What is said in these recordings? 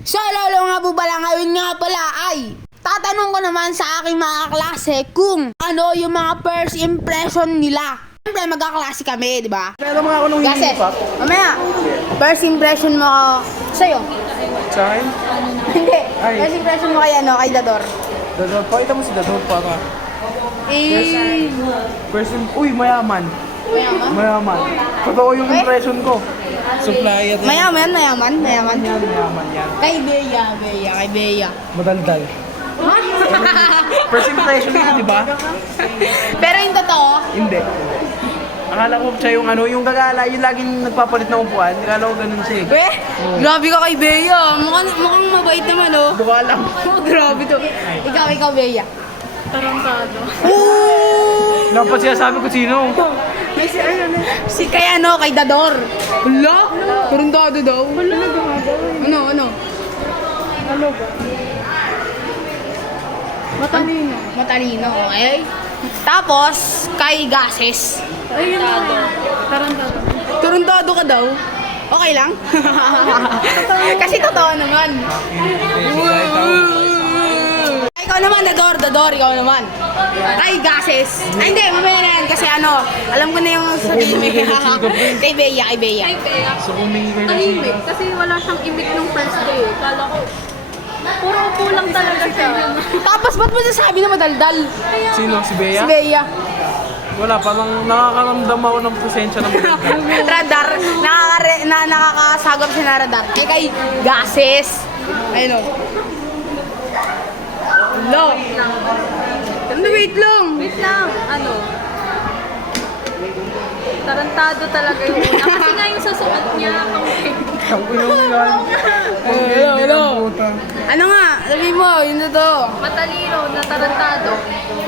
So, lalo nga po pala ngayon nga pala ay tatanong ko naman sa aking mga klase kung ano yung mga first impression nila. Siyempre, magkaklase kami, di ba? Meron mga ako nung Kasi, hindi pa. mamaya, first impression mo sa'yo. Sa akin? Hindi, Ay. first impression mo kay kay Dador. Dador. Pakita mo si Dador para. Uy, mayaman. Mayaman? Mayaman. Totoo yung impression ko. Supply at Mayaman. yan, mayaman yan. Kay Bea. Madaldal. Ha? First impression ko, di ba? Pero yung totoo, Hindi. Akala ko siya yung yung gagala, yung laging nagpapalit ng upuan. Akala ko ganun siya eh. grabe ka kay Bea. Mukhang mabait naman, oh. Hindi ko alam. Grabe to. Ikaw, Bea. Tarantado. Dapat siya sabi ko sino. Si kay Dador. Hala? Tarantado daw. Ano? Matalino, okay? Tapos, kay Gases. Ayun na. Tarantado. Tarantado ka daw? Okay lang? Kasi totoo naman. Ikaw naman, Dador, ikaw naman. Kay Gases. Ay, hindi, mamaya na yan. Kasi alam ko na yung sabihin mo. Kay Bea. Ay, Bea. So kumingi kayo ng Tahimik. Kasi wala siyang imik nung first day. Kala ko, puro upo lang talaga siya. Tapos, ba't mo sasabi na madaldal? Sino? Si Bea? Si Bea. Wala, parang nakakaramdam ako ng presensya ng Radar. Nakakasagap siya na radar. Kay Gases. Ayun o. Hello. Wait lang. Wait lang. Tarantado talaga yung una. Kasi nga yung susuot niya. Ang pinungan. Hello. Ano nga? Sabi mo, yun na to. Matalino na tarantado.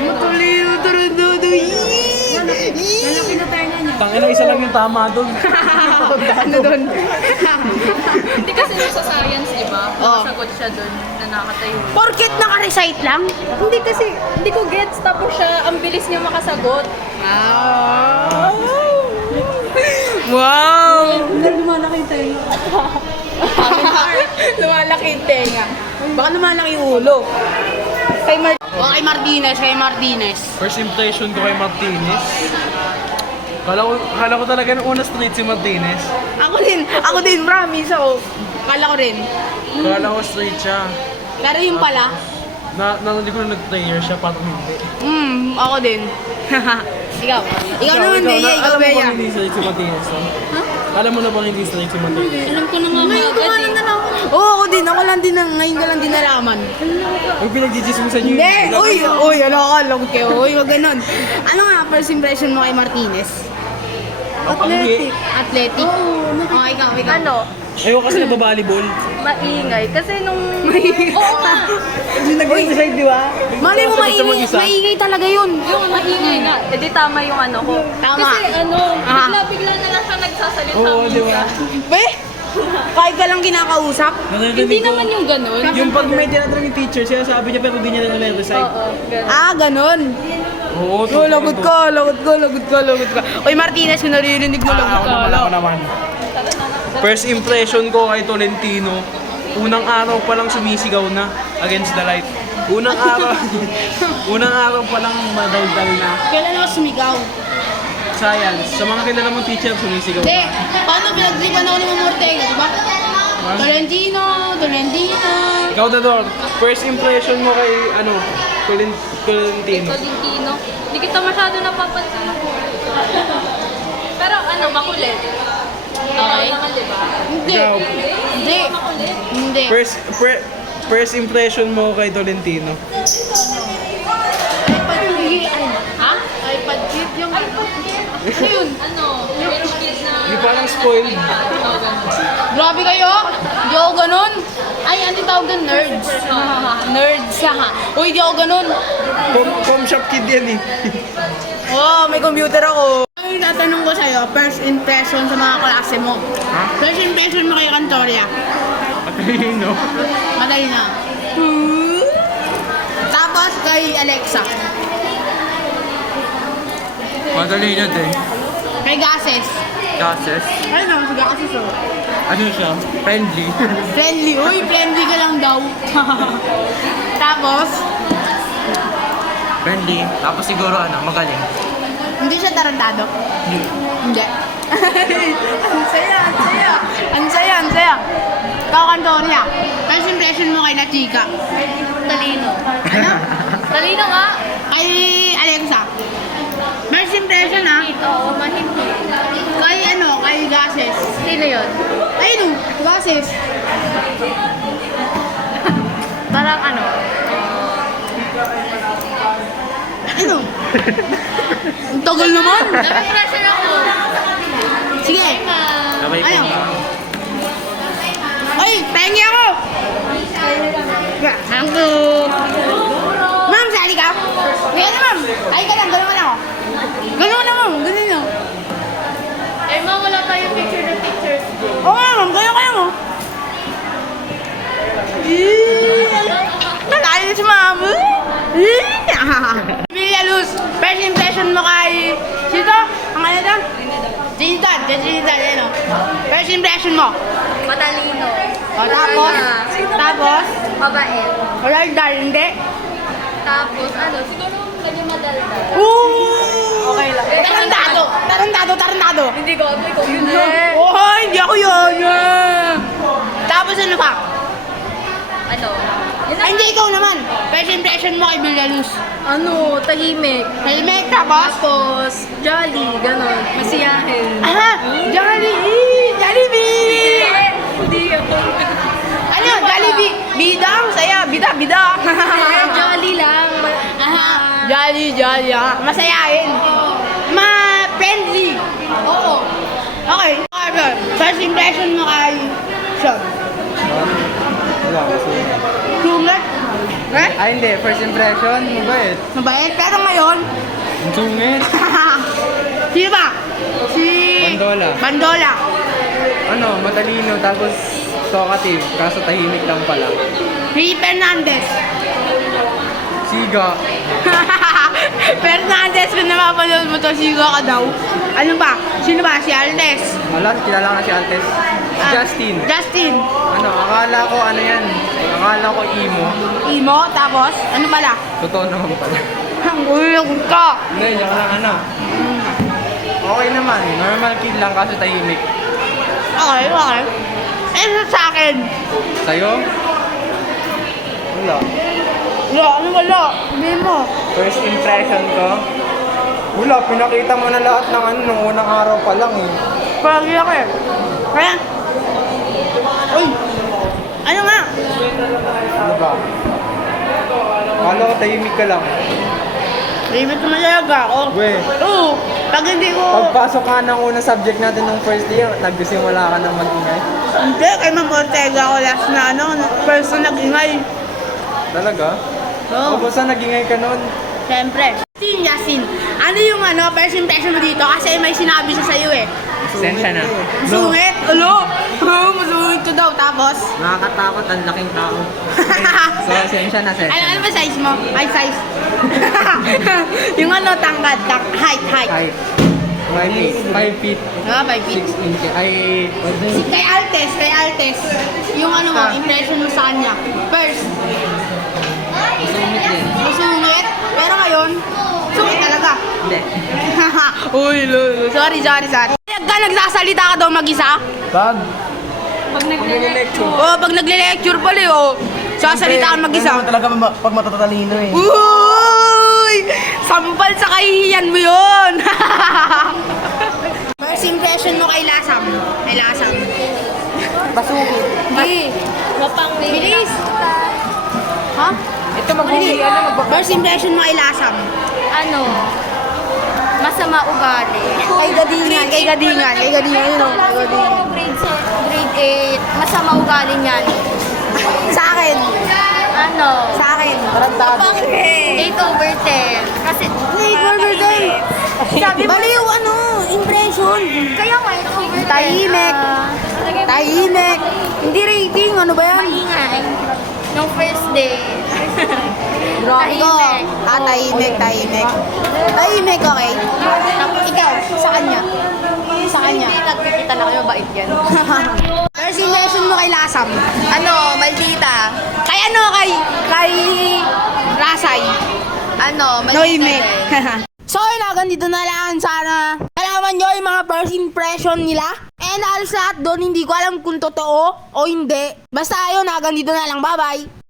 Matulino, tarantado. Malaki na tayo niya. Tangina, isa lang yung tama doon. Ano doon? Hindi kasi yung sa science, di ba? Oo. Sagot siya doon na nakatayo. Porkit naka-recite lang? Hindi kasi, hindi ko gets. Tapos siya, ang bilis niya makasagot. Wow! Lumalaki yung tayo. Lumalaki yung tenga. Baka lumalaki yung ulo. Kay Martinez. First impression ko kay Martinez. Kala ko talaga nung una straight si Martinez. Ako din, promise ako. Kala ko rin. Kala ko straight siya. Pero yung pala, Hindi ko na nag-prayer siya, parang hindi. ako din. Ikaw naman, Bea, ikaw, Alam mo Bea. bang hindi straight si Martinez? Alam mo na bang hindi straight si Martinez? Alam ko na nga agad eh. Oo, ako din. Ngayon ko lang din nalaman. Yung pinag-jijismusan niyo Hindi! Uy, ano ka? Lagod kayo. Uy, wag ganun. Ano nga, first impression mo kay Martinez? Athletic. Oh, ikaw. Ayoko kasi nagbabalibol. Maingay. Kasi nung... Hindi nag-decide, di ba? Malay mo, Sagot sa mag-isa. maingay talaga yun. Yung maingay nga. E di tama yung ko. Tama. Kasi Ah. bigla na lang siya nagsasalita. Oo, di ba? Kahit ka lang kinakausap. Hindi naman yung ganun. Yung pag may tinatanong yung teacher, sinasabi niya pero hindi niya na recite. Oo, ganun. Ganun. Oo, Oh, lagot ka. Uy, Martinez, kung naririnig mo, lagot ka. Ako naman. First impression ko kay Tolentino, unang araw pa lang sumisigaw na against the light. Unang araw pa lang madaldal na. Kailan ako sumigaw? Science. Sa mga kilala mong teacher, sumisigaw Hindi. na. Paano pinagtripan ako ni Mama Ortega, di ba? Tolentino. Ikaw, Dador, first impression mo kay, Tolentino. Tolentino. Hindi kita masyado napapansin ako. Pero makulit. Okay. Naman, di ba? Ikaw, Hindi. first impression mo kay Tolentino. Ha? iPad kit yung iPad kit. Ano yun? Rich kid na... Hindi parang spoiled. Grabe kayo? Di ako ganun. Ay, ano tawag doon? Nerds. Nerds, ha? Uy, di ako ganun. Com shop kid yan eh. May computer ako. Ay, tatanong ko sa'yo, first impression sa mga klase mo. First impression mo kay Cantoria. Atalino. Madali na. Tapos kay Alexa. Matalino din. Kay Gases. gases. Ano naman sa gakas so? Ano siya? Friendly. Friendly. Uy, friendly ka lang daw. Tapos, Friendly. Tapos siguro ano, magaling. hindi siya tarantado. Hindi. Ang saya, ang saya. Ang saya, ang saya. Kakanto niya. First impression mo kay na chika. Talino. Ano? Talino nga. Kay Alexa. First impression ha? Oo, mahimik. Kay ano? Kay gases. Sino yun? Ayun, gases. Parang ano? Ano? Ang tagal naman. Nape-pressure ako. Sige. Sabay po. Ano? Ay, pengi ako. Ako. Ma'am, sali ka? Ganyan ma'am. Ay ka lang, gano'n ako. Gano'n na ma'am, gano'n na. Eh, ma, wala tayong picture na picture. Oo nga ma'am, gano'n ka lang oh. Nalayo si ma'am. Villa Luz, first impression mo kay... Sino? Ang ano doon? Jintan, yan o. First impression mo. Matalino. O, tapos? Tapos? Mabait. Wala yung dahil, hindi. Tapos, ano, siguro medyo madaldal. Okay lang. Tarantado. Hindi ko, ikaw yun eh. Oh, hindi ako yun. Tapos ano pa? Ano? Yun Ay, hindi ikaw naman. First impression mo kay Villa Luz. Ano, tahimik. Helmet, tapos? Tapos, jolly, ganon. Masiyahin. Aha! Jollibee! Jollibee! Hindi ako. Ano yun? Jollibee? Bida? Saya. Bida. Jolly lang. Aha. Jolly. Ah. Masayahin. Ma-friendly. Oo. Okay. First impression mo kay Sean. Wala, masungit. Sungit? Eh? Ay, hindi. First impression, mabait. Mabait. Pero ngayon, Ang sungit. sino ba? Si... Bandola. Ano, matalino, tapos talkative, kaso tahimik lang pala. Si Fernandez. Siga. Fernandez, kung napapanood mo to, siga ka daw. Ano ba? Sino ba? Si Altes. Wala, kilala nga si Altes. Si Justin. Justin. Ano, akala ko ano yan. Akala ko emo. Imo. Tapos, ano pala? Totoo naman pala. Ang gulog ka. Hindi, joke lang ano. Okay naman, normal kid lang kaso tahimik. Okay. Eh, sa akin. Sa'yo? Wala. Wala. Hindi mo. First impression ko? Wala, pinakita mo na lahat ng ano, nung unang araw pa lang eh. Palagi ako eh. Kaya? Uy! Ano nga? Ano ba? Kala ko tahimik ka lang. Limit naman talaga ako. We. Oo. Pag hindi ko... Pagpasok ka ng unang subject natin nung first day, nagsimula ka ng mag-ingay. Hindi, kay Ma'am Ortega ako last na first na nag-ingay. Talaga? Oo. O saan nag-ingay ka nun? Siyempre. Yasin, ano yung first impression mo dito? Kasi may sinabi siya sa'yo eh. Sensya na. Masungit? Alo? Oo, masungit ko daw. Tapos? Nakakatakot, ang laking tao. So, sensya na, sensya Ano na. ba size mo? Ay, size. yung tangkad, height. Height. 5 feet. 5 feet. 5 feet. 6 inches. Ay, Kay Altes. Yung mo, impression mo sa kanya. First, sumit din. masungit. Pero ngayon, sungit talaga. Hindi. Uy, lolo. Sorry. Nagsasalita ka daw mag-isa? Pag nag-lecture. Oo, pag nagle-lecture pala sasalita ka mag-isa. talaga pag matatalino eh. Uy! Sampal sa kahihiyan mo yun! First impression mo kay Lasam. Pasukit. Hindi. Bilis! Ha? Ito maghuli. First impression mo kay Lasam. Ano? Masama ugali. Kay Gadingan. Yun o. Kay Gadingan. Grade 8. Masama ugali niyan. Sa akin. Ano? Sa akin. 8/10. Kasi... 8/10. Sabi mo... Baliw, impression. Kaya nga, 8/10. Tahimik. Hindi rating. Ano ba yan? Maingay. Nung first day. Grabe ko. Tahimik. Tahimik, okay. Ikaw, sa kanya. mo sa kanya? Hindi, nagkikita na kayo, bait yan. First impression mo kay Lasam? Ano, maldita. Kay ano? Kay Rasay? Ano, Noime. So yun, hanggang dito na lang. Sana alaman nyo yung mga first impression nila. And halos lahat doon, hindi ko alam kung totoo o hindi. Basta yun, hanggang dito na lang. Bye-bye!